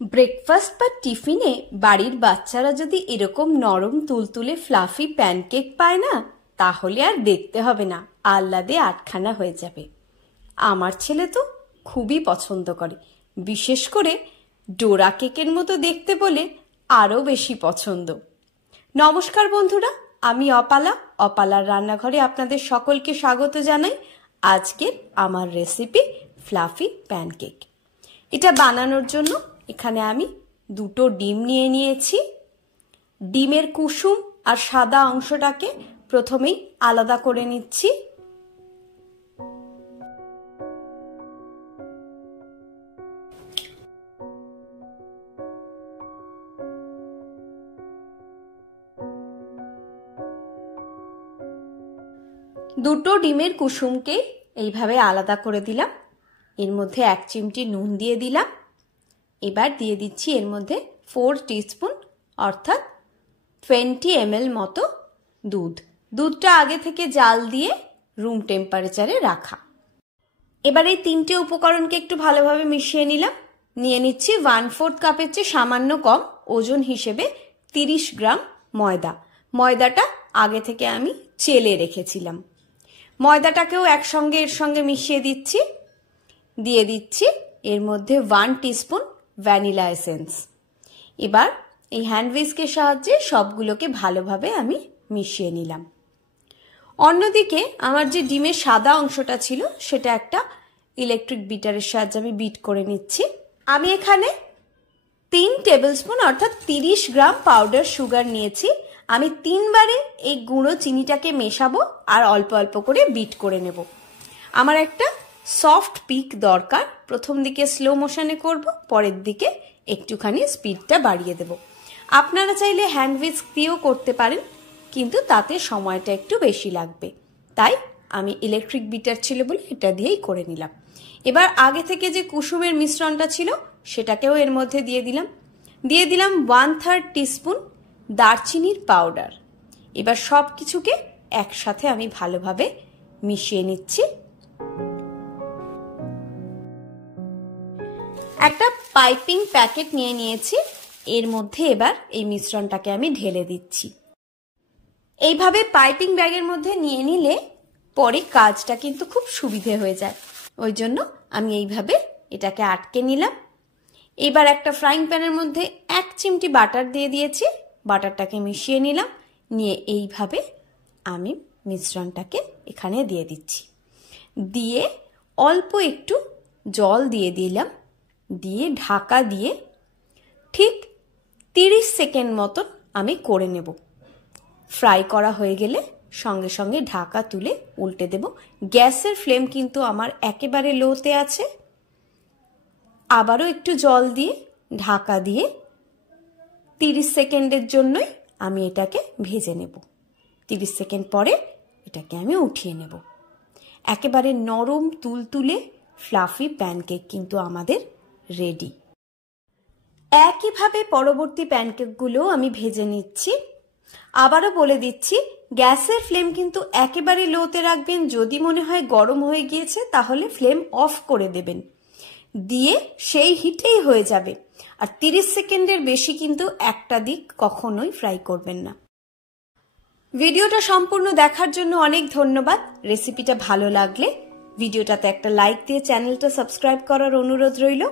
Breakfast বা টিফিনে বাড়ির বাচ্চারা যদি এরকম নরম তুলতুলে ফ্লাফি প্যানকেক পায় না, তাহলে আর দেখতে হবে না, আহ্লাদে আটখানা হয়ে যাবে। আমার ছেলে তো খুবই পছন্দ করে, বিশেষ করে ডোরা কেকের মতো দেখতে বলে আরও বেশি পছন্দ। নমস্কার বন্ধুরা, আমি অপালার রান্নাঘরে আপনাদের সকলকে স্বাগত জানাই। আজকের আমার রেসিপি ফ্লাফি প্যানকেক। এটা বানানোর জন্য এখানে আমি 2টো ডিম নিয়ে নিয়েছি। ডিমের কুসুম আর সাদা অংশটাকে প্রথমেই আলাদা করে নিচ্ছি। দুটো ডিমের কুসুমকে এইভাবে আলাদা করে দিলাম। এর মধ্যে 1 চিমটি নুন দিয়ে দিলাম। এবার দিয়ে দিচ্ছি এর মধ্যে 4 টিস্পুন অর্থাৎ 20 ml মতো দুধ। দুধটা আগে থেকে জাল দিয়ে রুম টেম্পারেচারে রাখা। এবার এই 3টে উপকরণকে একটু ভালোভাবে মিশিয়ে নিলাম। নিয়ে নিচ্ছি 1/4 কাপের চেয়ে সামান্য কম, ওজন হিসেবে 30 গ্রাম ময়দা। ময়দাটা আগে থেকে আমি চেলে রেখেছিলাম। ময়দাটাকেও একসঙ্গে এর সঙ্গে মিশিয়ে দিচ্ছি। দিয়ে দিচ্ছি এর মধ্যে 1 টিস্পুন ভ্যানিলা এসেন্স। এবার এই হ্যান্ড হুইস্কের সাহায্যে সবগুলোকে ভালোভাবে আমি মিশিয়ে নিলাম। অন্যদিকে আমার যে ডিমের সাদা অংশটা ছিল সেটা একটা ইলেকট্রিক বিটারের সাহায্যে আমি বিট করে নিচ্ছি। আমি এখানে 3 টেবিলস্পুন অর্থাৎ 30 গ্রাম পাউডার সুগার নিয়েছি। আমি 3 বারে এই গুঁড়ো চিনিটাকে মেশাবো আর অল্প অল্প করে বিট করে নেব। আমার একটা সফট পিক দরকার। প্রথম দিকে স্লো মোশনে করব, পরের দিকে একটুখানি স্পিডটা বাড়িয়ে দেব। আপনারা চাইলে হ্যান্ড হুইস্ক দিয়েও করতে পারেন, কিন্তু তাতে সময়টা একটু বেশি লাগবে। তাই আমি ইলেকট্রিক বিটার ছিল বলে এটা দিয়েই করে নিলাম। এবার আগে থেকে যে কুসুমের মিশ্রণটা ছিল সেটাকেও এর মধ্যে দিয়ে দিলাম। দিয়ে দিলাম 1/3 টিস্পুন দারচিনির পাউডার। এবার সব কিছুকে একসাথে আমি ভালোভাবে মিশিয়ে নিচ্ছি। একটা পাইপিং প্যাকেট নিয়ে নিয়েছি। এর মধ্যে এবার এই মিশ্রণটাকে আমি ঢেলে দিচ্ছি। এইভাবে পাইপিং ব্যাগের মধ্যে নিয়ে নিলে পরে কাজটা কিন্তু খুব সুবিধে হয়ে যায়। ওই জন্য আমি এইভাবে এটাকে আটকে নিলাম। এবার একটা ফ্রাইং প্যানের মধ্যে 1 চিমটি বাটার দিয়ে দিয়েছি। বাটারটাকে মিশিয়ে নিলাম। নিয়ে এইভাবে আমি মিশ্রণটাকে এখানে দিয়ে দিচ্ছি। দিয়ে অল্প একটু জল দিয়ে দিলাম। দিয়ে ঢাকা দিয়ে ঠিক 30 সেকেন্ড মতন আমি করে নেব। ফ্রাই করা হয়ে গেলে সঙ্গে সঙ্গে ঢাকা তুলে উল্টে দেব। গ্যাসের ফ্লেম কিন্তু আমার একেবারে লোতে আছে। আবারও একটু জল দিয়ে ঢাকা দিয়ে 30 সেকেন্ডের জন্যই আমি এটাকে ভেজে নেব। 30 সেকেন্ড পরে এটাকে আমি উঠিয়ে নেব। একেবারে নরম তুলতুলে ফ্লাফি প্যানকেক কিন্তু আমাদের রেডি। একইভাবে পরবর্তী প্যানকেকগুলো আমি ভেজে নিচ্ছি। আবারও বলে দিচ্ছি, গ্যাসের ফ্লেম কিন্তু একেবারে লোতে রাখবেন। যদি মনে হয় গরম হয়ে গিয়েছে তাহলে ফ্লেম অফ করে দেবেন। দিয়ে সেই হিটেই হয়ে যাবে। আর 30 সেকেন্ডের বেশি কিন্তু একটা দিক কখনোই ফ্রাই করবেন না। ভিডিওটা সম্পূর্ণ দেখার জন্য অনেক ধন্যবাদ। রেসিপিটা ভালো লাগলে ভিডিওটাতে একটা লাইক দিয়ে চ্যানেলটা সাবস্ক্রাইব করার অনুরোধ রইল।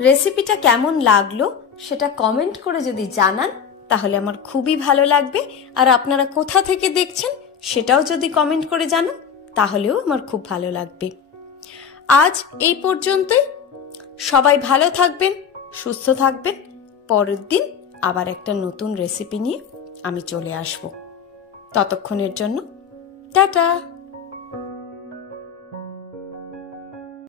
রেসিপিটা কেমন লাগলো সেটা কমেন্ট করে যদি জানান তাহলে আমার খুবই ভালো লাগবে। আর আপনারা কোথা থেকে দেখছেন সেটাও যদি কমেন্ট করে জানান তাহলেও আমার খুব ভালো লাগবে। আজ এই পর্যন্তই। সবাই ভালো থাকবেন, সুস্থ থাকবেন। পরের দিন আবার একটা নতুন রেসিপি নিয়ে আমি চলে আসব। ততক্ষণের জন্য টাটা।